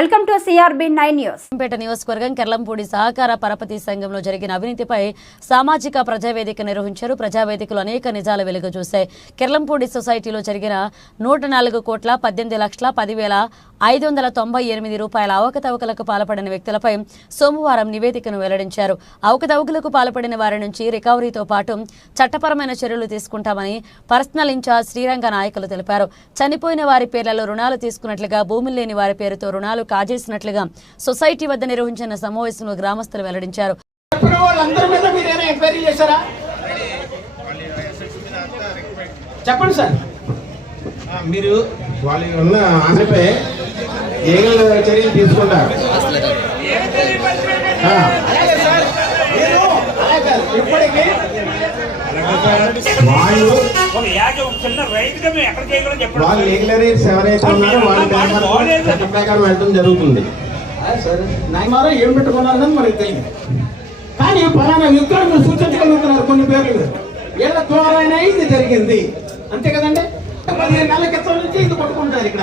Welcome to CRB9 news. పేట నియోజకవర్గం కెర్లంపూడి సహకార పరపతి సంఘంలో జరిగిన అవినీతిపై సామాజిక ప్రజావేదిక నిర్వహించారు. ప్రజావేదికలో అనేక నిజాలు వెలుగు చూశాయి. కెర్లంపూడి సొసైటీలో జరిగిన 104,18,10,598 రూపాయల అవకతవకలకు పాల్పడిన వ్యక్తులపై సోమవారం నివేదికను వెల్లడించారు. అవకతవకలకు పాల్పడిన వారి నుంచి రికవరీతో పాటు చట్టపరమైన చర్యలు తీసుకుంటామని పర్సనల్ ఇన్ఛార్జ్ శ్రీరంగ నాయకులు తెలిపారు. చనిపోయిన వారి పేర్లలో రుణాలు తీసుకున్నట్లుగా, భూములు లేని వారి పేరుతో రుణాలు కాజేసినట్లుగా సొసైటీ వద్ద నిర్వహించిన సమావేశంలో గ్రామస్తులు వెల్లడించారు. చెప్పండి సార్, మీరు వాళ్ళు ఉన్న ఆశపై ఏగల చర్యలు తీసుకుంటారు. వాళ్ళు లీగల్ రైట్స్ ఎవరైతే ఉన్నారో వాళ్ళ చట్టం ప్రకారం వెళ్ళడం జరుగుతుంది. ఏం పెట్టుకున్నారని మనకి తెలియదు, కానీ పలానా వ్యక్తులు మీరు సూచించగలుగుతున్నారు కొన్ని పేర్లు. వీళ్ళ ద్వారానే ఇది జరిగింది, అంతే కదండి. 15 నెలల క్రితం నుంచి ఇది కొట్టుకుంటారు ఇక్కడ.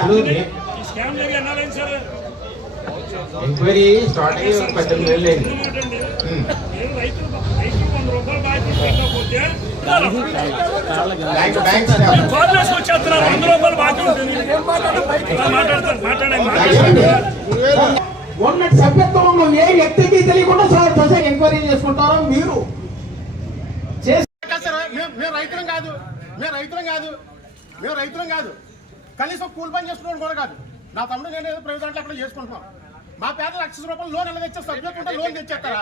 ఎంక్వైరీ స్టార్ట్ అయ్యి 18 నెలలు అయింది. ఉన్న సభ్యత్వం ఏ వ్యక్తికి తెలియకుండా ఎంక్వైరీ చేసుకుంటారో మీరు మేము రైతులం కాదు, కనీసం కూలి పని చేసుకోవడం కూడా కాదు. నా తమ్ముడు నేను ఏదో ప్రైవేట్ దాంట్లో అక్కడ చేసుకుంటున్నాం. మా పేద ₹1,00,000 లోన్ ఎలా తెచ్చే సబ్జెక్ట్ ఉంటే లోన్ తెచ్చేస్తారా?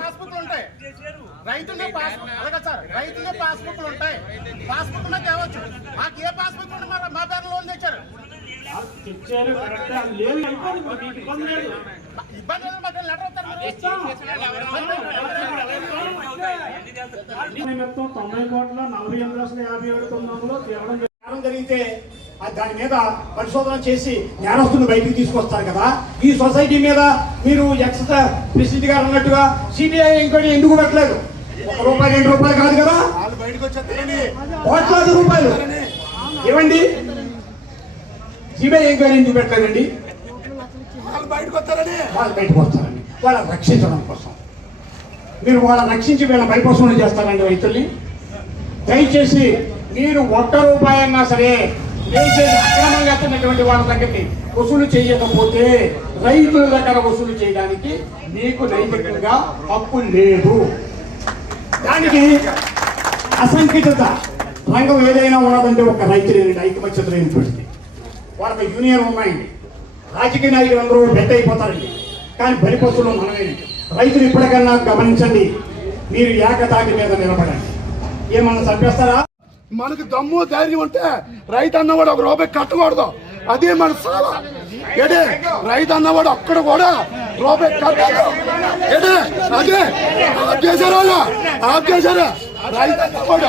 పాస్బుక్లు ఉంటాయి, రైతులే పాస్బుక్లు ఉంటాయి. పాస్బుక్ ఉన్నా తేవచ్చు. మాకు ఏ పాస్బుక్ ఉంటే మా పేద లోన్ తెచ్చారు? ఇబ్బంది లేదు, మాకు లెటర్ వస్తారు. 90,40,50,750 జరిగితే దాని మీద పరిశోధన చేసి నేరస్తుని బయటికి తీసుకొస్తారు కదా. ఈ సొసైటీ మీద మీరు ఎక్స్ ప్రెసిడెంట్ గారు అన్నట్టుగా సిబిఐ ఎంక్వైరీ ఎందుకు పెట్టలేదు? ₹1, ₹2 కాదు కదా, కోట్లాది రూపాయలు ఇవ్వండి. సిబిఐ ఎంక్వైరీ ఎందుకు పెట్టలేదండి? వాళ్ళు బయటకు వస్తారని వాళ్ళని రక్షించడం కోసం. మీరు వాళ్ళని రక్షించి వీళ్ళ భయపోషణ చేస్తారండి రైతుల్ని. దయచేసి మీరు ₹1 అయినా సరే దయచేసి అక్రమంగా ఎత్తున్నటువంటి వాళ్ళ దగ్గరికి వసూలు చేయకపోతే రైతుల దగ్గర వసూలు చేయడానికి మీకు నైతికంగా హక్కు లేదు. దానికి అసంఘటిత రంగం ఏదైనా ఉన్నదంటే ఒక రైతు లేని ఐకమత్యత లేనిటువంటిది. వాళ్ళకి యూనియన్ ఉన్నాయండి, రాజకీయ నాయకులు అందరూ బెట్ట అయిపోతారండి, కానీ బలిపశువులు మనమేనండి. రైతులు ఇప్పటికన్నా గమనించండి, మీరు ఏకతాటి మీద నిలబడండి. ఏమన్నా చంపేస్తారా? మనకు దమ్ము ధైర్యం ఉంటే రైతు అన్నవాడు ₹1 కట్టకూడదు. అదే మన సాల. ఏడే రైతు అన్నవాడు అక్కడ కూడా ₹1 కట్టాడు. ఏడే అదే ఆఫ్ చేశారా? ఆఫ్ చేశారా? రైతు అన్నవాడు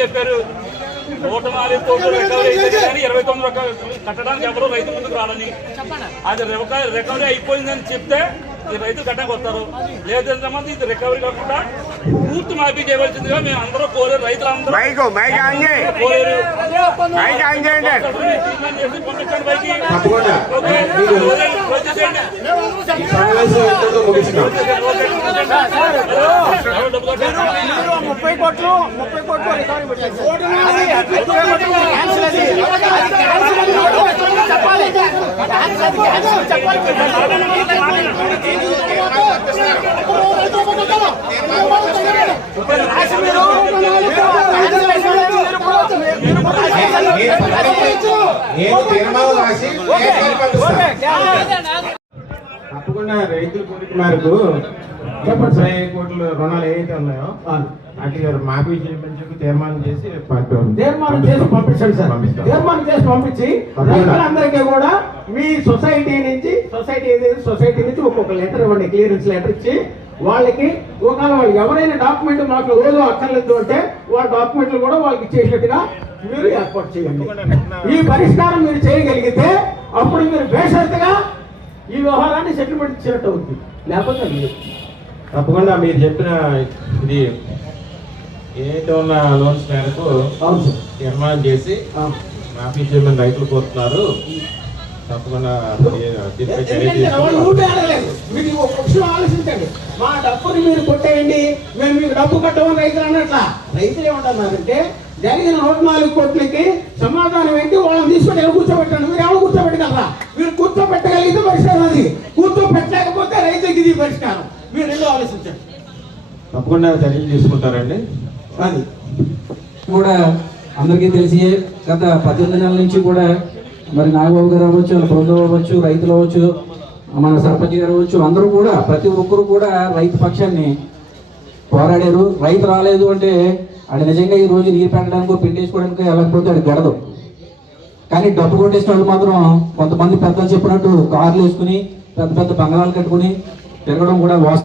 చెప్పారు 104,29 కట్టడానికి ఎవరో రైతు ముందుకు రాలని, అది రికవరీ అయిపోయిందని చెప్తే ఈ రైతులు గడ్డకు వస్తారు. లేదంటే ఇది రికవరీ కాకుండా పూర్తి మాఫీ చేయవలసిందిగా మేము అందరూ కోరేరు. రైతులందరూ కోరేరు. పంపించండి పైకి. తప్పకుండా వచ్చేసేయండి. సమావేశం ఇంతటితో ముగిస్తున్నాం. 30 కోట్లు నేను తీర్మానం రాసి తప్పకుండా రైతుల కోరిక మేరకు 30 కోట్ల రుణాలు ఏవైతే ఉన్నాయో వాటి మాఫీ చేయించకు తీర్మానం చేసి తీర్మానం చేసి పంపించండి సార్. తీర్మానం చేసి పంపించి రైతులందరికీ కూడా మీ సొసైటీ నుంచి ఒక్కొక్క లెటర్ ఇవ్వండి, క్లియరెన్స్ లెటర్ ఇచ్చి వాళ్ళకి ఒకవేళ వాళ్ళు ఎవరైనా డాక్యుమెంట్ మాకు రోజు అక్కర్లేదు అంటే వాళ్ళ డాక్యుమెంట్లు కూడా వాళ్ళకి ఇచ్చేసినట్టుగా మీరు ఏర్పాటు చేయండి. ఈ పరిష్కారం మీరు చేయగలిగితే అప్పుడు మీరు బేషరతుగా ఈ వ్యవహారాన్ని సెటిల్మెంట్ ఇచ్చినట్టు అవుతుంది. లేకపోతే లేదు. తప్పకుండా మీరు చెప్పిన ఇది ఏదైతే ఉన్న లోన్స్ మేరకు అవును సార్. తీర్మానం చేసి మాఫీ చేయమని రైతులు కోరుతున్నారు. తప్పకుండా దీనిపై చర్య తీసుకుంటాం. మీరు ఒక విషయం ఆలోచించండి. మా డబ్బుని మీరు కొట్టేయండి, మేము మీకు డబ్బు కట్టమని రైతులు అన్నట్లా. రైతులు ఏమంటున్నారంటే జరిగిన 104 కోట్లకి సమాధానం ఏంటి, వాళ్ళని తీసుకొని ఎవరు కూర్చోబెట్టండి. మీరు ఎవరు కూర్చోబెట్టగలరా? మీరు కూర్చోబెట్టగలిగితే పరిష్కారం అది, కూర్చోబెట్టలేకపోతే రైతులకి ఇది పరిష్కారం. మీరు రెండో ఆలోచించండి. తప్పకుండా చర్యలు తీసుకుంటారండి. అది కూడా అందరికీ తెలిసి గత 18 నెలల నుంచి కూడా మరి నాగబాబు గారు అవ్వచ్చు, బృందం అవ్వచ్చు, రైతులు అవ్వచ్చు, మన సర్పంచ్ గారు అవ్వచ్చు, అందరూ కూడా ప్రతి ఒక్కరు కూడా రైతు పక్షాన్ని పోరాడారు. రైతు రాలేదు అంటే అది నిజంగా ఈ రోజు నీరు పెట్టడానికో పిండేసుకోవడానికో వెళ్ళకపోతే అది గడదు. కానీ డబ్బు కొట్టేసిన వాళ్ళు మాత్రం కొంతమంది పెద్దలు చెప్పినట్టు కార్లు వేసుకుని పెద్ద పెద్ద బంగాళాలు కట్టుకుని తిరగడం కూడా వాస్తవం.